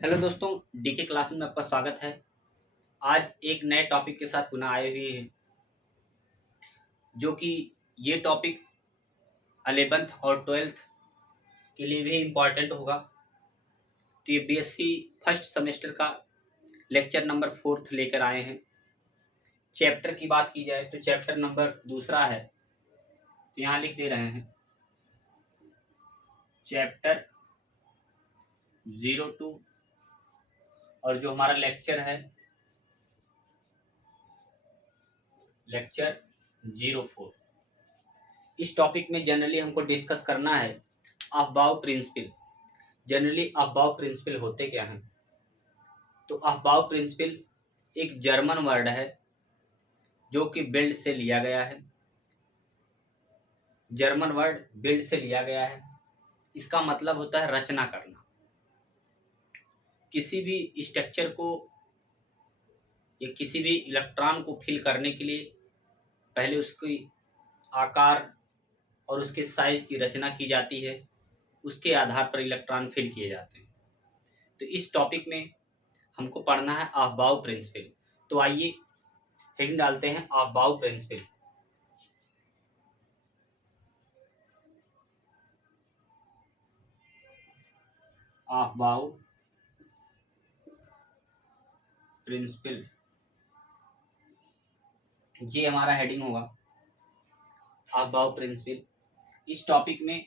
Hello दोस्तों, DK class में आपका स्वागत है। आज एक नए टॉपिक के साथ पुनः आए हुए हैं, जो कि ये टॉपिक 11th और 12th के लिए भी इम्पॉर्टेंट होगा। तो ये बीएससी फर्स्ट सेमेस्टर का लेक्चर नंबर 4 लेकर आए हैं। चैप्टर की बात की जाए तो चैप्टर नंबर 2 है, तो यहाँ लिख दे रहे हैं चैप्टर 02। और जो हमारा लेक्चर है लेक्चर 04। इस टॉपिक में जनरली हमको डिस्कस करना है Aufbau principal. Generally Aufbau principal होते क्या हैं? तो अफबाउ प्रिंसिपल एक जर्मन वर्ड है जो कि बिल्ड से लिया गया है। जर्मन वर्ड बिल्ड से लिया गया है। इसका मतलब होता है रचना करना। किसी भी स्ट्रक्चर को या किसी भी इलेक्ट्रॉन को फिल करने के लिए पहले उसकी आकार और उसके साइज की रचना की जाती है। उसके आधार पर इलेक्ट्रॉन फिल किए जाते हैं। तो इस टॉपिक में हमको पढ़ना है अफबाउ प्रिंसिपल। तो आइए हेडिंग डालते हैं अफबाउ प्रिंसिपल। अफबाउ प्रिंसिपल, ये हमारा हेडिंग होगा अफबाउ प्रिंसिपल। इस टॉपिक में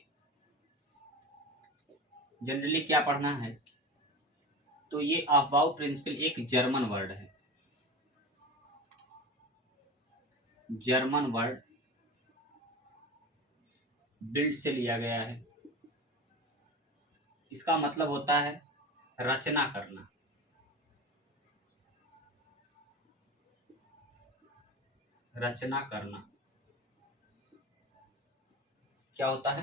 जनरली क्या पढ़ना है? तो ये अफबाउ प्रिंसिपल एक जर्मन वर्ड है। जर्मन वर्ड बिल्ड से लिया गया है। इसका मतलब होता है रचना करना। रचना करना क्या होता है?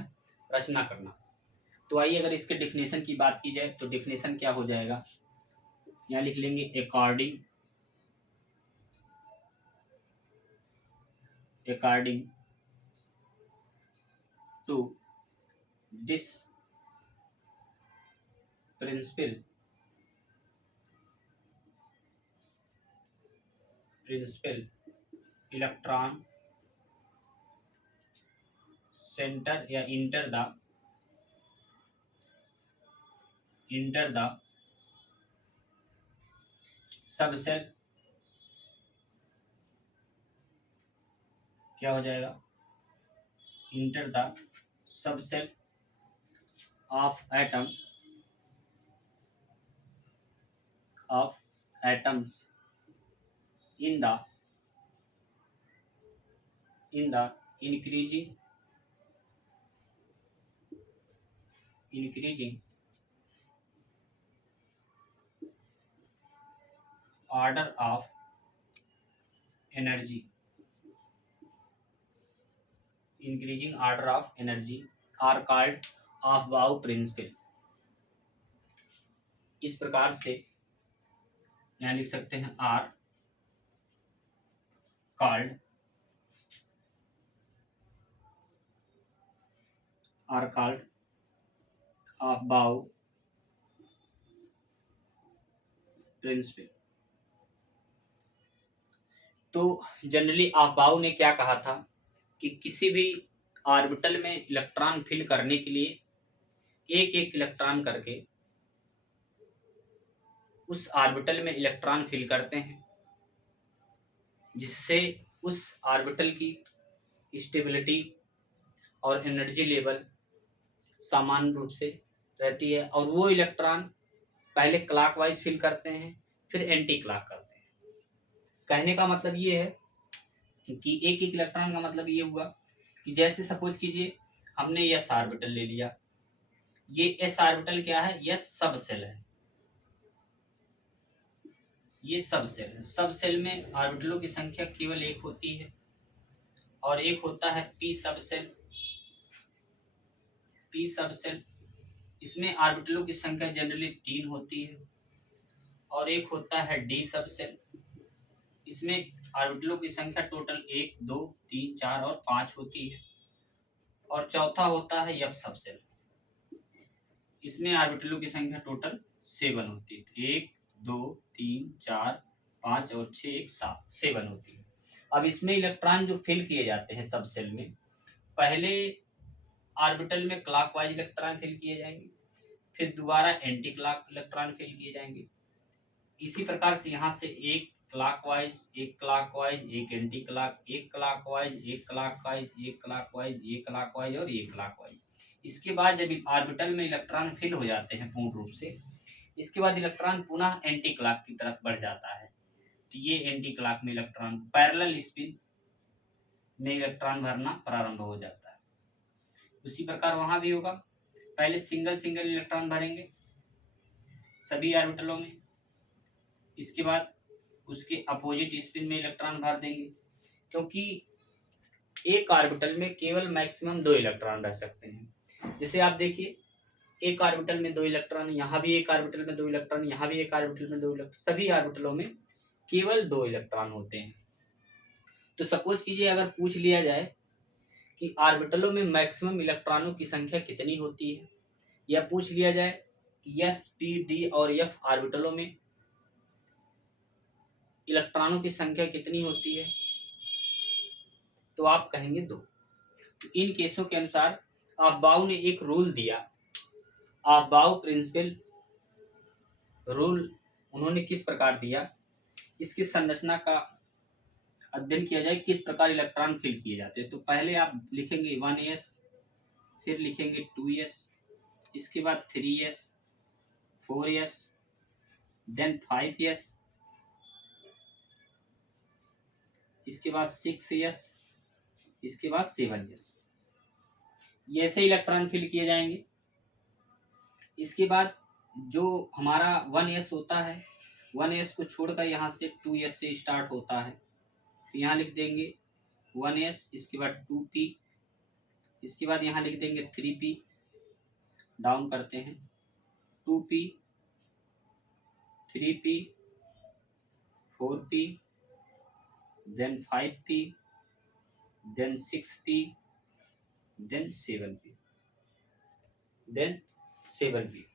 रचना करना। तो आइए अगर इसके डिफिनेशन की बात की जाए तो डिफिनेशन क्या हो जाएगा? यहाँ लिख लेंगे according to this principle electrons enter या इंटर द सबसेल। क्या हो जाएगा? Enter the subshell of atoms in the increasing order of energy are called Aufbau principle. इस प्रकार से यहाँ लिख सकते हैं आर कॉल्ड अफबाउ प्रिंसिपल। तो जनरली अफबाउ ने क्या कहा था कि किसी भी ऑर्बिटल में इलेक्ट्रॉन फिल करने के लिए एक एक इलेक्ट्रॉन करके उस ऑर्बिटल में इलेक्ट्रॉन फिल करते हैं, जिससे उस ऑर्बिटल की स्टेबिलिटी और एनर्जी लेवल समान रूप से रहती है। और वो इलेक्ट्रॉन पहले क्लॉकवाइज फिल करते हैं, फिर एंटी क्लॉक करते हैं। कहने का मतलब ये है कि एक एक इलेक्ट्रॉन का मतलब ये हुआ कि जैसे सपोज कीजिए हमने एस ऑर्बिटल ले लिया। ये एस ऑर्बिटल क्या है? यस सब सेल है। ये सब सेल है। सब सेल में ऑर्बिटलों की संख्या केवल एक होती है और एक होता है पी सब सेल। इसमें ऑर्बिटलों की संख्या जनरली 3 होती है। और एक होता है डी सब सेल। इसमें ऑर्बिटलों की संख्या टोटल 1 2 3 4 और 5 होती है। और चौथा होता है एफ सब सेल। इसमें ऑर्बिटलों की संख्या टोटल 7 होती है। तो 1 2 3 4 5 और 6 1 7 7 होती है। अब इसमें इलेक्ट्रॉन जो फिल किए जाते हैं सब सेल में, पहले ऑर्बिटल में क्लॉकवाइज इलेक्ट्रॉन फिल किए जाएंगे, फिर दोबारा एंटी क्लॉक इलेक्ट्रॉन फिल किए जाएंगे। इसी प्रकार से यहाँ से एक क्लॉकवाइज, एक क्लॉकवाइज, एक एंटी क्लॉक, एक क्लॉकवाइज, एक क्लॉकवाइज, एक क्लॉकवाइज, एक क्लॉकवाइज और एक क्लॉकवाइज। इसके बाद जब ऑर्बिटल में इलेक्ट्रॉन फिल हो जाते हैं पूर्ण रूप से, इसके बाद इलेक्ट्रॉन पुनः एंटी क्लॉक की तरफ बढ़ जाता है। तो ये एंटी क्लॉक में इलेक्ट्रॉन पैरेलल स्पिन में इलेक्ट्रॉन भरना प्रारंभ हो जाता है। उसी प्रकार वहां भी होगा, पहले सिंगल सिंगल इलेक्ट्रॉन भरेंगे सभी ऑर्बिटलों में, इसके बाद उसके अपोजिट स्पिन में इलेक्ट्रॉन भर देंगे, क्योंकि एक ऑर्बिटल में केवल मैक्सिमम 2 इलेक्ट्रॉन रह सकते हैं। जैसे आप देखिए, एक ऑर्बिटल में 2 इलेक्ट्रॉन, यहाँ भी एक ऑर्बिटल में 2 इलेक्ट्रॉन, यहाँ भी एक ऑर्बिटल में 2 इलेक्ट्रॉन, सभी ऑर्बिटलों में केवल 2 इलेक्ट्रॉन होते हैं। तो सपोज कीजिए अगर पूछ लिया जाए कि ऑर्बिटलों में मैक्सिमम इलेक्ट्रॉनों की संख्या कितनी होती है, या पूछ लिया जाए कि एस पी डी और एफ ऑर्बिटलों में इलेक्ट्रॉनों की संख्या कितनी होती है, तो आप कहेंगे 2। तो इन केसों के अनुसार अफबाउ ने एक रूल दिया, अफबाउ प्रिंसिपल रूल उन्होंने किस प्रकार दिया, इसकी संरचना का अध्ययन किया जाए, किस प्रकार इलेक्ट्रॉन फिल किए जाते हैं। तो पहले आप लिखेंगे 1s, फिर लिखेंगे 2s, इसके बाद 3s, 4s, देन 5s, इसके बाद 6s, इसके बाद 7s। ये ऐसे इलेक्ट्रॉन फिल किए जाएंगे। इसके बाद जो हमारा 1s होता है, 1s को छोड़कर यहाँ से 2s से स्टार्ट होता है, तो यहाँ लिख देंगे 1s, इसके बाद 2p, इसके बाद यहाँ लिख देंगे 3p, डाउन करते हैं 2p, 3p, 4p, then 5p, then 6p, then 7p, then 7p।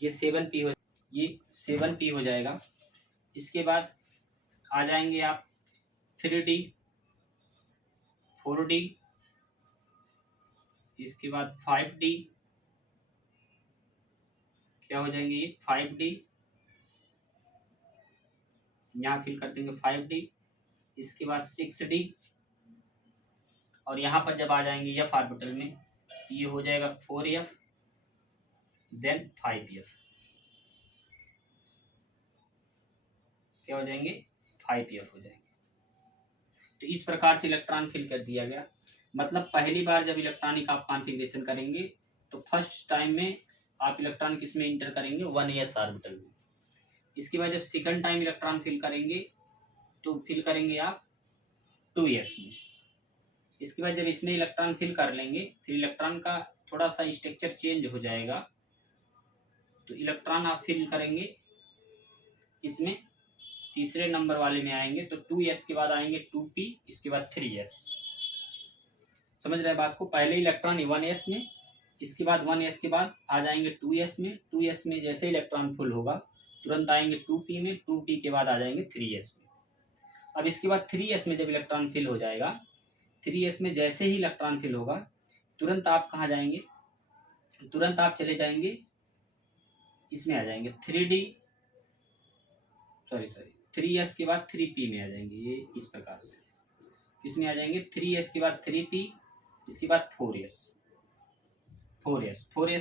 ये 7p हो जाएगा। इसके बाद आ जाएंगे आप 3d, 4d, इसके बाद 5d, क्या हो जाएंगे ये 5d, यहाँ फिल कर देंगे 5d, इसके बाद 6d, और यहाँ पर जब आ जाएंगे एफ ऑर्बिटल में, ये हो जाएगा 4f, देन 5f, क्या हो जाएंगे 5f हो जाएंगे। तो इस प्रकार से इलेक्ट्रॉन फिल कर दिया गया। मतलब पहली बार जब इलेक्ट्रॉनिक आप कॉन्फ़िगरेशन करेंगे तो फर्स्ट टाइम में आप इलेक्ट्रॉन किस में इंटर करेंगे, 1s ऑर्बिटल में। इसके बाद जब सेकंड टाइम इलेक्ट्रॉन फिल करेंगे तो फिल करेंगे आप 2s में। इसके बाद जब इसमें इलेक्ट्रॉन फिल कर लेंगे, फिर इलेक्ट्रॉन का थोड़ा सा स्ट्रक्चर चेंज हो जाएगा, तो इलेक्ट्रॉन आप फिल करेंगे इसमें तीसरे नंबर वाले में आएंगे, तो 2s के बाद आएंगे 2p, इसके बाद 3s। समझ रहे बात को, पहले इलेक्ट्रॉन 1s में, इसके बाद 1s के बाद आ जाएंगे 2s में, 2s में जैसे इलेक्ट्रॉन फुल होगा तुरंत आएंगे 2p में, 2p के बाद आ जाएंगे 3s में। अब इसके बाद 3s में जब इलेक्ट्रॉन फिल हो जाएगा, 3s में जैसे ही इलेक्ट्रॉन फिल होगा तुरंत आप कहाँ जाएंगे, तुरंत आप चले जाएंगे इसमें आ जाएंगे 3s के बाद 3p में आ जाएंगे। ये इस प्रकार से किसमें आ जाएंगे, 3s के बाद 3p, इसके बाद 4s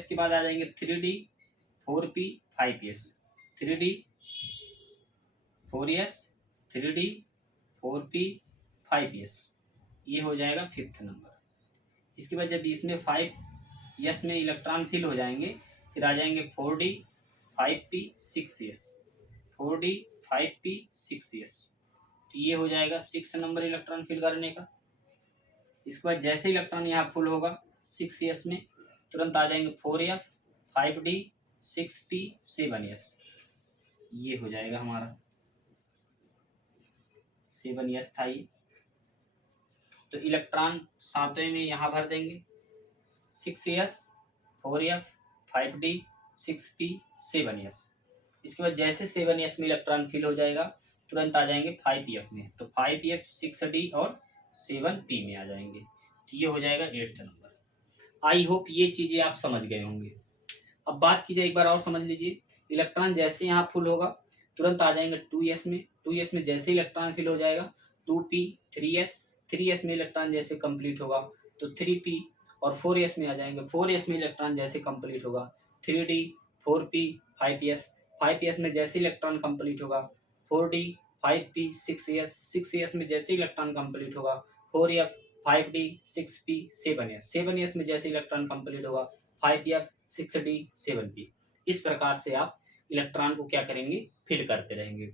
के बाद आ जाएंगे 3d, 4p, 5s, 3d, 4s, 3d, 4p, 5s। ये हो जाएगा 5th नंबर। इसके बाद जब इसमें 5s में इलेक्ट्रॉन फिल हो जाएंगे, फिर आ जाएंगे 4d, 5p, 6s, 4d, 5p, 6s। तो ये हो जाएगा 6 नंबर इलेक्ट्रॉन फिल करने का। इसके बाद जैसे इलेक्ट्रॉन यहाँ फुल होगा 6s में, तुरंत आ जाएंगे 4f, 5d, 6p, 7s। ये हो जाएगा हमारा 7s था ये। तो इलेक्ट्रॉन सातवें में यहाँ भर देंगे 6s, 4f, 5d, 6p7s। इसके बाद जैसे 7s में इलेक्ट्रॉन फिल हो जाएगा तुरंत आ जाएंगे 5pf में, तो 5pf 6d और 7p में आ जाएंगे। तो ये हो जाएगा 8th नंबर। आई होप ये चीजें आप समझ गए होंगे। अब बात की जाए एक बार और समझ लीजिए, इलेक्ट्रॉन जैसे यहाँ फुल होगा तुरंत आ जाएंगे 2s में, 2s में जैसे इलेक्ट्रॉन फिल हो जाएगा 2p 3s, 3s में इलेक्ट्रॉन जैसे कंप्लीट होगा तो 3p, और 4s में आ जाएंगे, 4s में इलेक्ट्रॉन जैसे कंप्लीट होगा 3d 4p 5s, 5s में जैसे इलेक्ट्रॉन कंप्लीट होगा 4d 5p 6s, 6s में जैसे इलेक्ट्रॉन कंप्लीट होगा 4f 5d 6p 7s, 7s में जैसे इलेक्ट्रॉन कंप्लीट होगा 5f 6d 7p। इस प्रकार से आप इलेक्ट्रॉन को क्या करेंगे, फिल करते रहेंगे।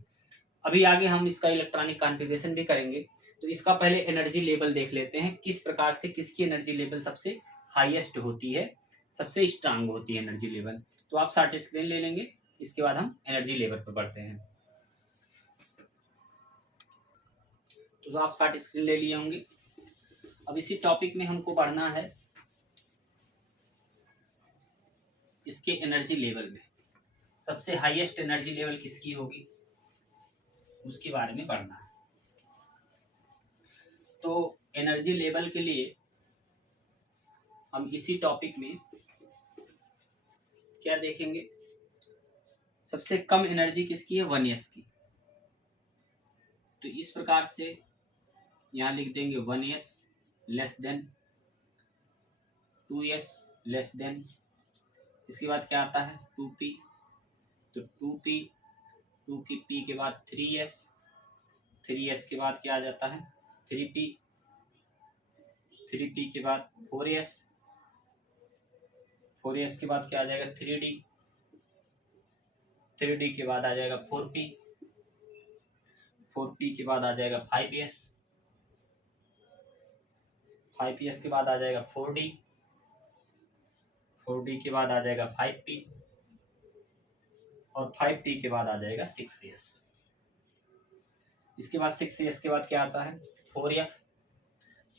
अभी आगे हम इसका इलेक्ट्रॉनिक कॉन्फ़िगरेशन भी करेंगे, तो इसका पहले एनर्जी लेवल देख लेते हैं, किस प्रकार से किसकी एनर्जी लेवल सबसे हाईएस्ट होती है, सबसे स्ट्रांग होती है एनर्जी लेवल। तो आप शॉर्ट स्क्रीन ले लेंगे, इसके बाद हम एनर्जी लेवल पर बढ़ते हैं। तो आप शॉर्ट स्क्रीन ले लिए होंगे। अब इसी टॉपिक में हमको बढ़ना है, इसके एनर्जी लेवल में सबसे हाईएस्ट एनर्जी लेवल किसकी होगी उसके बारे में पढ़ना है। तो एनर्जी लेवल के लिए हम इसी टॉपिक में क्या देखेंगे, सबसे कम एनर्जी किसकी है, 1s की। तो इस प्रकार से यहाँ लिख देंगे 1s less than 2s less than, इसके बाद क्या आता है 2p, तो 2p 2 की p के बाद 3s, 3s के बाद क्या आ जाता है 3p, 3p के बाद 4s, 4s के बाद क्या आ जाएगा 3d, 3d के बाद आ जाएगा 4p, 4p के बाद आ जाएगा 5s, 5s के बाद आ जाएगा 4d, 4d के बाद आ जाएगा 5p, और 5p के बाद आ जाएगा 6s। इसके बाद 6s के बाद क्या आता है 4f,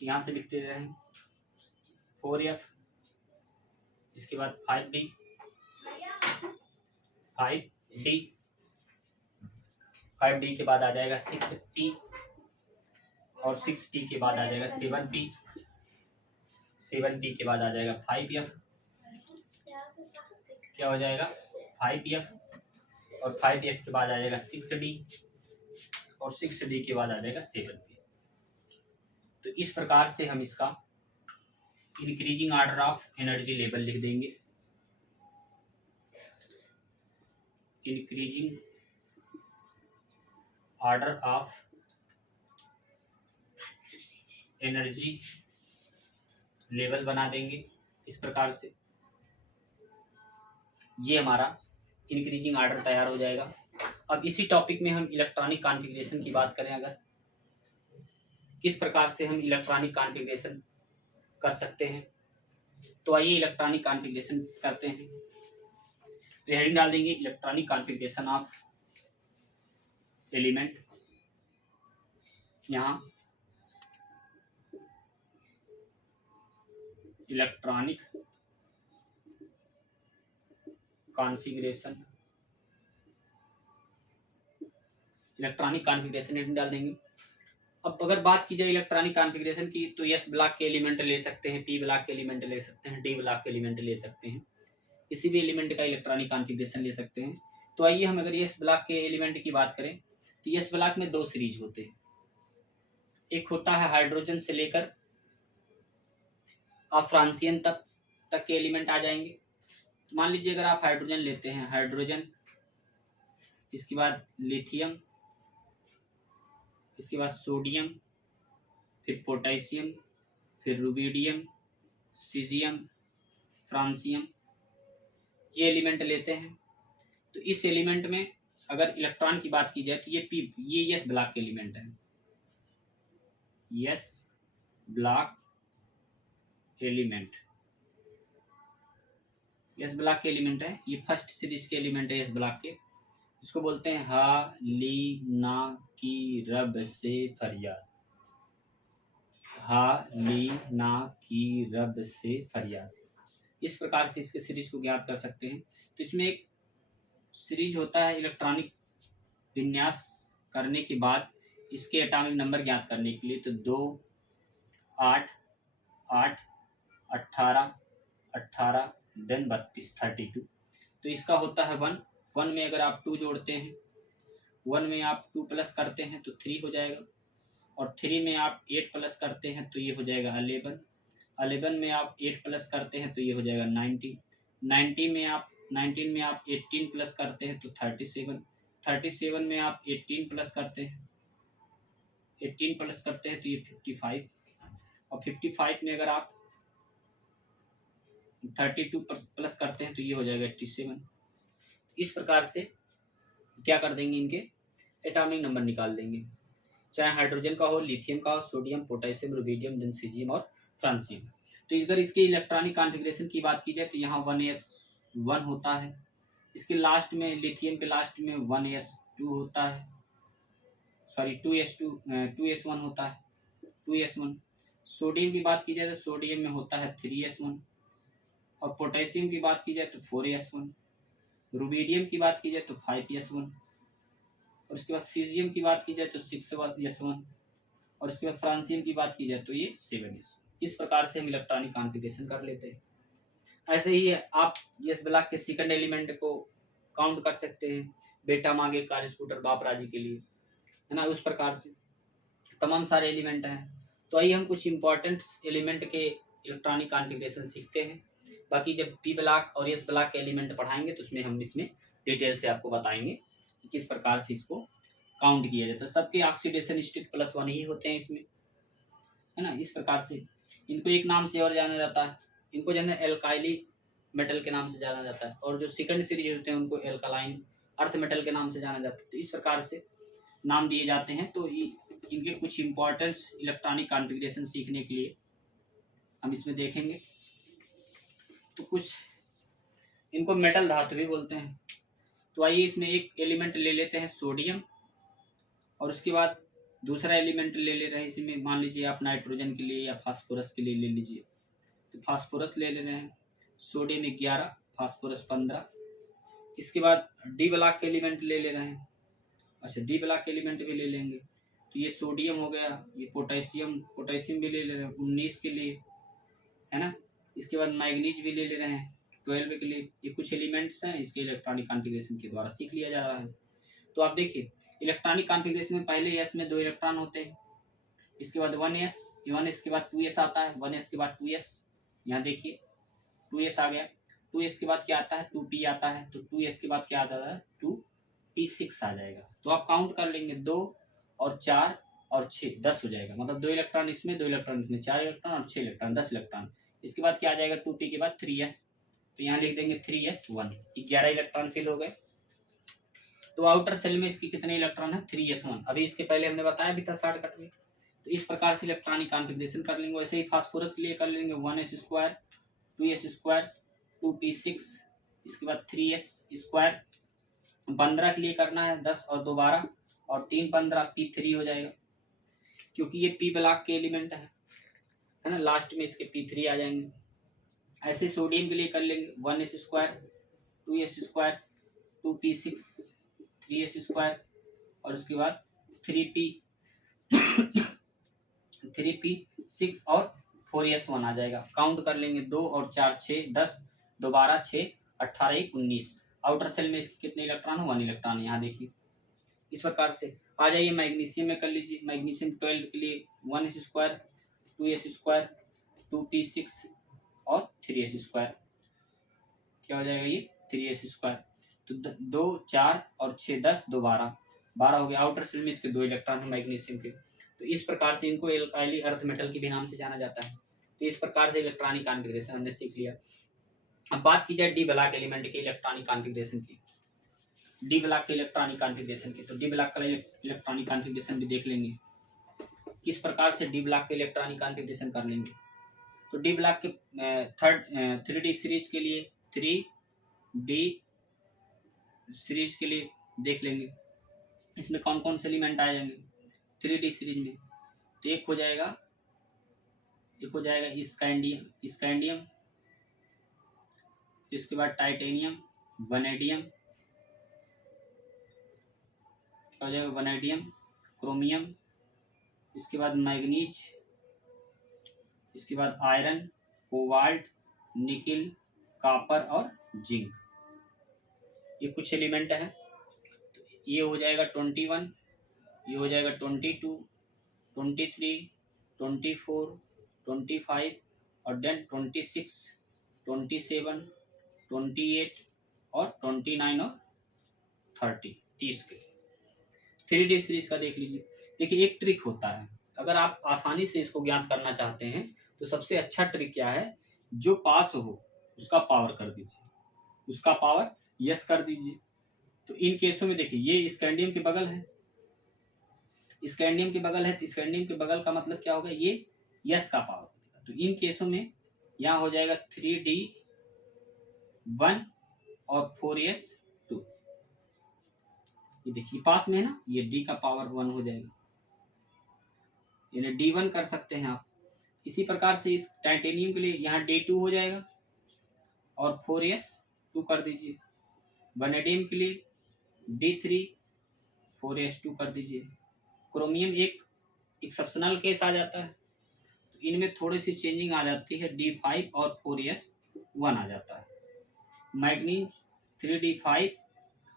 यहाँ से लिखते हैं 4f, इसके बाद 5d, 5d, 5d के बाद आ जाएगा 6p, और 6p के बाद आ जाएगा 7p, 7p के बाद आ जाएगा 5f, क्या हो जाएगा 5f, और 5f के बाद आ जाएगा 6d, और 6d के बाद आ जाएगा 7p। तो इस प्रकार से हम इसका increasing order of energy level लिख देंगे, increasing order of energy level बना देंगे इस प्रकार से। ये हमारा इंक्रीजिंग ऑर्डर तैयार हो जाएगा। अब इसी टॉपिक में हम इलेक्ट्रॉनिक कॉन्फ़िगरेशन की बात करें, अगर किस प्रकार से हम इलेक्ट्रॉनिक कॉन्फ़िगरेशन कर सकते हैं, तो आइए इलेक्ट्रॉनिक कॉन्फ़िगरेशन करते हैं। तो हेडिंग डाल देंगे इलेक्ट्रॉनिक कॉन्फ़िगरेशन ऑफ एलिमेंट। यहाँ electronic configuration, electronic configuration heading डाल देंगे। अब अगर बात की जाए इलेक्ट्रॉनिक कॉन्फ़िगरेशन की, तो एस ब्लॉक के एलिमेंट ले सकते हैं, पी ब्लॉक के एलिमेंट ले सकते हैं, डी ब्लॉक के एलिमेंट ले सकते हैं, किसी भी एलिमेंट का इलेक्ट्रॉनिक कॉन्फ़िगरेशन ले सकते हैं। तो आइए हम अगर एस ब्लॉक के एलिमेंट की बात करें, तो एस ब्लॉक में 2 सीरीज होते हैं। एक होता है हाइड्रोजन से लेकर आप फ्रांसियन तक के एलिमेंट आ जाएंगे। तो मान लीजिए अगर आप हाइड्रोजन लेते हैं, हाइड्रोजन, इसके बाद लिथियम, इसके बाद सोडियम, फिर पोटेशियम, फिर रुबिडियम, सीजियम, फ्रांसियम, ये एलिमेंट लेते हैं। तो इस एलिमेंट में अगर इलेक्ट्रॉन की बात की जाए तो ये एस ब्लॉक के एलिमेंट है, S block element, S block के एलिमेंट है। ये फर्स्ट सीरीज के एलिमेंट है एस ब्लॉक के। इसको बोलते हैं हा ली ना की रब से फरियाद, हा ली ना की रब से फरियाद। इस प्रकार से इसके सीरीज को ज्ञात कर सकते हैं। तो इसमें एक सीरीज होता है इलेक्ट्रॉनिक विन्यास करने के बाद इसके एटॉमिक नंबर ज्ञात करने के लिए। तो 2, 8, 8, 18, 18 देन 32, 32। तो इसका होता है 1। 1 में अगर आप 2 जोड़ते हैं, 1 में आप 2 प्लस करते हैं तो 3 हो जाएगा, और 3 में आप 8 प्लस करते हैं तो ये हो जाएगा 11। 11 में आप 8 प्लस करते हैं तो ये हो जाएगा 19। 19 में आप 18 प्लस करते हैं तो 37। 37 में आप 18 प्लस करते हैं, 18 प्लस करते हैं तो ये 55। और 55 में अगर आप 32 प्लस करते हैं तो ये हो जाएगा 87। इस प्रकार से क्या कर देंगे, इनके एटॉमिक नंबर निकाल देंगे, चाहे हाइड्रोजन का हो, लिथियम का हो, sodium, potassium, rubidium, then caesium और फ्रांसियम। तो अगर इसके इलेक्ट्रॉनिक कॉन्फ़िगरेशन की बात की जाए तो यहाँ 1s1 होता है, इसके लास्ट में लिथियम के लास्ट में 1s2 होता है, सॉरी 2s1 होता है, 2s1। सोडियम की बात की जाए तो सोडियम में होता है 3s1, और पोटेशियम की बात की जाए तो 4s1, रुबिडियम की बात की जाए तो 5s1, और उसके बाद सीजियम की बात की जाए तो 6s1, और उसके बाद फ्रांसियम की बात की जाए तो ये 7s। इस प्रकार से हम इलेक्ट्रॉनिक कॉन्फ़िगरेशन कर लेते हैं। ऐसे ही आप एस ब्लॉक के सेकंड एलिमेंट को काउंट कर सकते हैं, बेटा मांगे कार स्कूटर बाप राजी के लिए, है ना। उस प्रकार से तमाम सारे एलिमेंट हैं। तो आइए हम कुछ इंपॉर्टेंट एलिमेंट के इलेक्ट्रॉनिक कॉन्फ़िगरेशन सीखते हैं। बाकी जब पी ब्लॉक और एस ब्लॉक के एलिमेंट पढ़ाएंगे तो उसमें हम इसमें डिटेल से आपको बताएंगे कि किस प्रकार से इसको काउंट किया जाता है। सबके ऑक्सीडेशन स्टेट +1 ही होते हैं इसमें, है ना। इस प्रकार से इनको एक नाम से और जाना जाता है, इनको जनरल एल्काइली मेटल के नाम से जाना जाता है, और जो सेकंड सीरीज होते हैं उनको एल्कालाइन अर्थ मेटल के नाम से जाना जाता है। तो इस प्रकार से नाम दिए जाते हैं। तो इनके कुछ इंपॉर्टेंस इलेक्ट्रॉनिक कॉन्फ़िगरेशन सीखने के लिए हम इसमें देखेंगे। तो कुछ इनको मेटल धातु भी बोलते हैं। तो आइए इसमें एक एलिमेंट ले लेते हैं सोडियम, और उसके बाद दूसरा एलिमेंट ले रहे हैं इसमें, मान लीजिए आप नाइट्रोजन के लिए या फास्फोरस के लिए ले लीजिए। तो फास्फोरस ले रहे हैं, सोडियम 11, फास्फोरस 15। इसके बाद डी ब्लॉक के एलिमेंट ले रहे हैं, अच्छा डी ब्लॉक के एलिमेंट भी ले लेंगे। तो ये सोडियम हो गया, ये पोटेशियम भी ले रहे हैं 19 के लिए, है ना। इसके बाद मैग्नीज भी ले रहे हैं 12 के लिए। ये कुछ एलिमेंट्स हैं, इसके इलेक्ट्रॉनिक कॉन्फ़िगरेशन के द्वारा सीख लिया जा रहा है। तो आप देखिए इलेक्ट्रॉनिक कॉन्फ़िगरेशन में पहले एस में 2 इलेक्ट्रॉन होते हैं, इसके बाद 1s, 1s के बाद 2s आता है, 1s के बाद 2s, यहाँ देखिए 2s आ गया। 2s के बाद क्या आता है, 2p आता है। तो 2s के बाद क्या आता है, 2p6 आ जाएगा। तो आप काउंट कर लेंगे, 2 और 4 और 6, 10 हो जाएगा। मतलब 2 इलेक्ट्रॉन इसमें, 2 इलेक्ट्रॉन इसमें, 4 इलेक्ट्रॉन और 6 इलेक्ट्रॉन, 10 इलेक्ट्रॉन। इसके बाद क्या आ जाएगा, 2p के बाद 3s, तो यहाँ लिख देंगे 3s1, 11 इलेक्ट्रॉन फिल हो गए। तो आउटर सेल में इसके कितने इलेक्ट्रॉन है, 3s1। अभी इसके पहले हमने बताया भी था शॉर्टकट में। तो इस प्रकार से इलेक्ट्रॉनिक कॉन्फ़िगरेशन कर लेंगे। वैसे ही फास्फोरस के लिए कर लेंगे 1s2, 2s2, 2p6, इसके बाद 3s2। 15 के लिए करना है 10 और 2 12, और 3 15 p3 हो जाएगा, क्योंकि ये पी ब्लॉक के एलिमेंट है ना। लास्ट में इसके p3 आ जाएंगे। ऐसे सोडियम के लिए कर लेंगे 1s2, 2s2, 2p6, 3s2, और उसके बाद 3p6 और 4s1 आ जाएगा। काउंट कर लेंगे, 2 और 4 6, 10, 2 12, 6, 18 1 19। आउटर सेल में इसके कितने इलेक्ट्रॉन है, 1 इलेक्ट्रॉन, यहाँ देखिए। इस प्रकार से आ जाइए मैग्नीशियम में कर लीजिए। मैग्नीशियम 12 के लिए 1s2, 2s2, 2p6 और 3s2, क्या हो जाएगा ये 3s2। तो 2 4 और 6 10, 2 12, 12 हो गया। आउटर सेल में इसके 2 इलेक्ट्रॉन है मैग्नीशियम के। तो इस प्रकार से इनको एल्काइली अर्थ मेटल के भी नाम से जाना जाता है। तो इस प्रकार से इलेक्ट्रॉनिक कॉन्फ़िगरेशन हमने सीख लिया। अब बात की जाए डी ब्लॉक एलिमेंट के इलेक्ट्रॉनिक कॉन्फ़िगरेशन की, डी ब्लॉक के इलेक्ट्रॉनिक कॉन्फ़िगरेशन की। तो डी ब्लॉक का इलेक्ट्रॉनिक कॉन्फ़िगरेशन भी देख लेंगे, किस प्रकार से डी ब्लॉक के इलेक्ट्रॉनिक कॉन्फ़िगरेशन कर लेंगे। तो डी ब्लॉक के 3D सीरीज के लिए, 3D सीरीज के लिए देख लेंगे इसमें कौन कौन से एलिमेंट आ जाएंगे 3D सीरीज में। तो एक हो जाएगा स्कैंडियम, इसके बाद टाइटेनियम, वनेडियम, क्या हो जाएगा, वनेडियम, क्रोमियम, इसके बाद मैग्नीज, इसके बाद आयरन, कोबाल्ट, निकिल, कॉपर और जिंक। ये कुछ एलिमेंट है। तो ये हो जाएगा 21, ये हो जाएगा 22, 23, 24, 25 और देन 26, 27, 28 और 29 और 30 के। 3D सीरीज का देख लीजिए। देखिए एक ट्रिक होता है, अगर आप आसानी से इसको ज्ञात करना चाहते हैं तो सबसे अच्छा ट्रिक क्या है, जो पास हो उसका पावर कर दीजिए, उसका पावर यस कर दीजिए। तो इन केसों में देखिए ये स्कैंडियम के बगल है, स्कैंडियम के बगल है, तो स्कैंडियम के बगल का मतलब क्या होगा, ये यस का पावर होगा। तो इन केसों में यहाँ हो जाएगा 3D1 और 4s2। ये देखिए पास में है ना, ये D का पावर 1 हो जाएगा, यानी D1 कर सकते हैं आप। इसी प्रकार से इस टाइटेनियम के लिए यहाँ D2 हो जाएगा और 4s2 कर दीजिए। वनेडियम के लिए D3, 4s2 कर दीजिए। क्रोमियम एक एक्सेप्शनल केस आ जाता है, तो इनमें थोड़ी सी चेंजिंग आ जाती है, D5 और 4s1 आ जाता है। मैग्नीज 3D5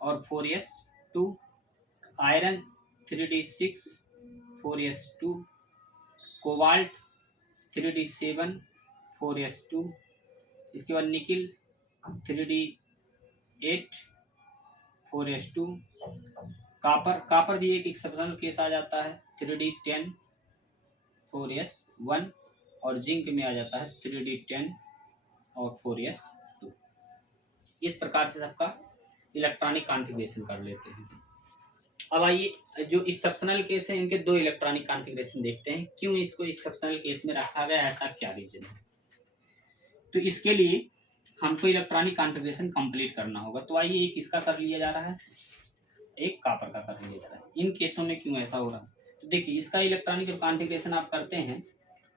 और 4s2, iron 3D6, 4s2, cobalt 3D7, 4s2, इसके बाद निकिल 3D8, 4s2, कापर भी एक एक्सेप्शनल केस आ जाता है, 3D10, 4s1 और जिंक में आ जाता है 3D10 और 4s2। इस प्रकार से सबका इलेक्ट्रॉनिक कॉन्फ़िगरेशन कर लेते हैं। अब आइए जो एक्सेप्शनल केस है इनके दो इलेक्ट्रॉनिक कॉन्फ़िगरेशन देखते हैं, क्यों इसको एक्सेप्शनल केस में रखा गया, ऐसा क्या रीजन है। तो इसके लिए हमको इलेक्ट्रॉनिक कॉन्फ़िगरेशन कंप्लीट करना होगा। तो आइए एक इसका कर लिया जा रहा है, एक कॉपर का कर लिया जा रहा है। इन केसों में क्यों ऐसा हो रहा है, तो देखिए इसका इलेक्ट्रॉनिक कॉन्फ़िगरेशन आप करते हैं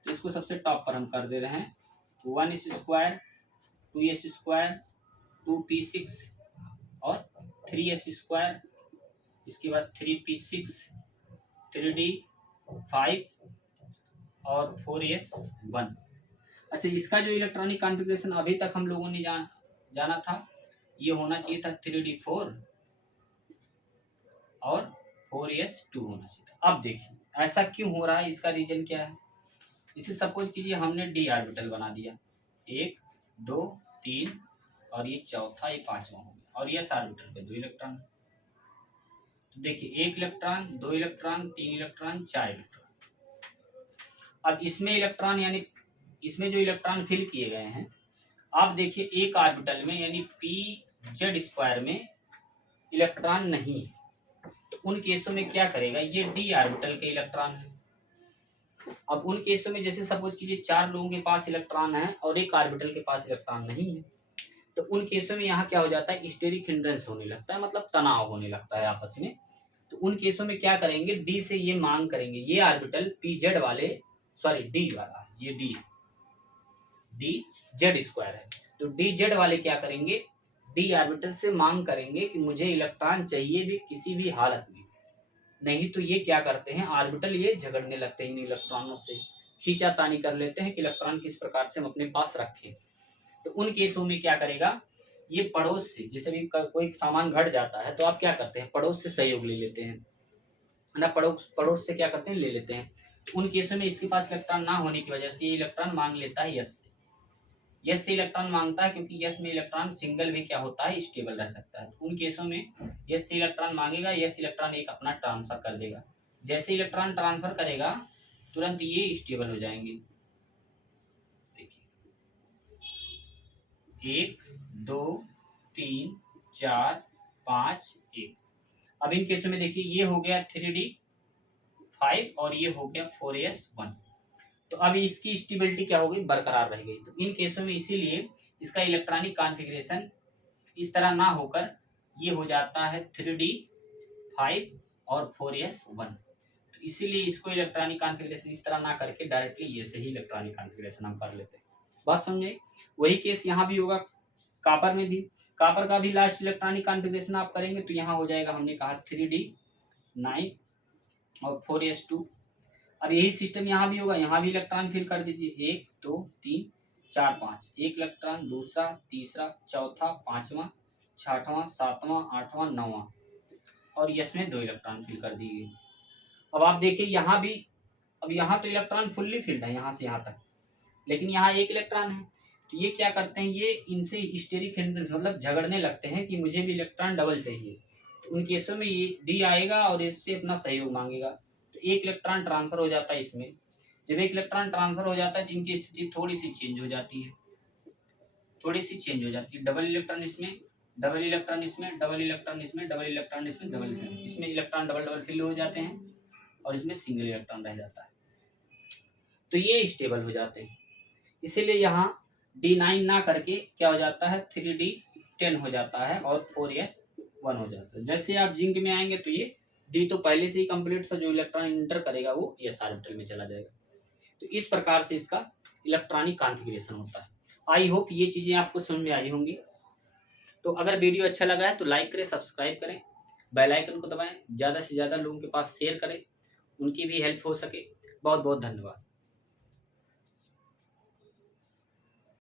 तो इसको सबसे टॉप पर हम कर दे रहे हैं 1s², 2s², 2p6 और 3s², इसके बाद 3p6, 3d5 और 4s1। अच्छा, इसका जो इलेक्ट्रॉनिक कॉन्फ़िगरेशन अभी तक हम लोगों ने जाना था, ये होना चाहिए था 3d4 और 4s2 होना चाहिए था। अब देखिए ऐसा क्यों हो रहा है, इसका रीजन क्या है। इसे सपोज कीजिए हमने d ऑर्बिटल बना दिया, 1 2 3 और ये चौथा, ये पांचवा हो गया, और ये s ऑर्बिटल पे 2 इलेक्ट्रॉन। तो देखिए 1 इलेक्ट्रॉन, 2 इलेक्ट्रॉन, 3 इलेक्ट्रॉन, 4 इलेक्ट्रॉन। अब इसमें इलेक्ट्रॉन यानी इसमें जो इलेक्ट्रॉन फिल किए गए हैं, आप देखिए एक ऑर्बिटल में यानी pz² में इलेक्ट्रॉन नहीं है। तो उन केसों में क्या करेगा, ये d ऑर्बिटल के इलेक्ट्रॉन है। अब उन केसों में जैसे सपोज कीजिए 4 लोगों के पास इलेक्ट्रॉन है और एक ऑर्बिटल के पास इलेक्ट्रॉन नहीं है, तो उन केसों में यहाँ क्या हो जाता है, स्टेरिक हिंड्रेंस होने लगता है, मतलब तनाव होने लगता है आपस में। तो उन केसों में क्या करेंगे, डी से ये मांग करेंगे, ये ऑर्बिटल pz वाले, सॉरी डी वाला, ये dz² है, तो dz वाले क्या करेंगे, डी ऑर्बिटल से मांग करेंगे कि मुझे इलेक्ट्रॉन चाहिए भी किसी भी हालत में। नहीं तो ये क्या करते हैं, ऑर्बिटल ये झगड़ने लगते हैं, इन इलेक्ट्रॉनों से खींचातानी कर लेते हैं कि इलेक्ट्रॉन किस प्रकार से हम अपने पास रखें। तो उन केसों में क्या करेगा, ये पड़ोस से, जैसे भी कोई सामान घट जाता है तो आप क्या करते हैं, पड़ोस से सहयोग ले लेते हैं ना, पड़ोस से क्या करते हैं, ले लेते हैं। तो उन केसों में इसके पास इलेक्ट्रॉन ना होने की वजह से ये इलेक्ट्रॉन मांग लेता है यस से। यस से इलेक्ट्रॉन मांगता है क्योंकि यस में इलेक्ट्रॉन सिंगल भी क्या होता है, स्टेबल रह सकता है। तो उन केसों में यस से इलेक्ट्रॉन मांगेगा, यस इलेक्ट्रॉन एक अपना ट्रांसफर कर देगा। जैसे इलेक्ट्रॉन ट्रांसफर करेगा तुरंत ये स्टेबल हो जाएंगे। देखिए 1 2 3 4 5 1। अब इन केसों में देखिए ये हो गया 3d5 और ये हो गया 4s1। तो अब इसकी स्टेबिलिटी क्या हो गई, बरकरार रह गई। तो इन केसों में इसीलिए इसका इलेक्ट्रॉनिक कॉन्फ़िगरेशन इस तरह ना होकर ये हो जाता है 3d5 और 4s1। तो इसीलिए इसको इलेक्ट्रॉनिक कॉन्फ़िगरेशन इस तरह ना करके डायरेक्टली ये से ही इलेक्ट्रॉनिक कॉन्फ़िगरेशन हम कर लेते हैं। बात समझे। वही केस यहाँ भी होगा, कॉपर में भी, कॉपर का भी लास्ट इलेक्ट्रॉनिक कॉन्फ़िगरेशन आप करेंगे तो यहाँ हो जाएगा, हमने कहा 3d9 और 4s2। अब यही सिस्टम यहाँ भी होगा, यहाँ भी इलेक्ट्रॉन फिल कर दीजिए, 1 2 3 4 5, एक इलेक्ट्रॉन, दूसरा, तीसरा, चौथा, पांचवा, छठवां, सातवां, आठवां, नौवां, और इसमें 2 इलेक्ट्रॉन फिल कर दिए। अब आप देखिए यहाँ भी, अब यहाँ तो इलेक्ट्रॉन फुल्ली फिल्ड है यहाँ से यहाँ तक, लेकिन यहाँ एक इलेक्ट्रॉन है, तो ये क्या करते हैं, ये इनसे स्टेरिक हिंड्रेंस मतलब झगड़ने लगते हैं कि मुझे भी इलेक्ट्रॉन डबल चाहिए। तो उन केसों में ये डी आएगा और इससे अपना सहयोग मांगेगा, तो एक इलेक्ट्रॉन ट्रांसफर हो जाता है इसमें। जब एक इलेक्ट्रॉन ट्रांसफर हो जाता है तो इनकी स्थिति थोड़ी सी चेंज हो जाती है, थोड़ी सी चेंज हो जाती है। डबल इलेक्ट्रॉन इसमें, डबल इलेक्ट्रॉन इसमें, डबल इलेक्ट्रॉन इसमें, डबल इलेक्ट्रॉन इसमें, डबल इसमें इलेक्ट्रॉन डबल डबल फिल हो जाते हैं और इसमें सिंगल इलेक्ट्रॉन रह जाता है, तो ये स्टेबल हो जाते हैं। इसीलिए यहाँ D9 ना करके क्या हो जाता है, 3D10 हो जाता है और 4s1 हो जाता है। जैसे आप जिंक में आएंगे तो ये D तो पहले से ही कंप्लीट था, जो इलेक्ट्रॉन इंटर करेगा वो s ऑर्बिटल में चला जाएगा। तो इस प्रकार से इसका इलेक्ट्रॉनिक कॉन्फ़िगरेशन होता है। आई होप ये चीज़ें आपको समझ में आई होंगी। तो अगर वीडियो अच्छा लगा है तो लाइक करें, सब्सक्राइब करें, बेल आइकन को दबाएं, ज़्यादा से ज़्यादा लोगों के पास शेयर करें, उनकी भी हेल्प हो सके। बहुत बहुत धन्यवाद।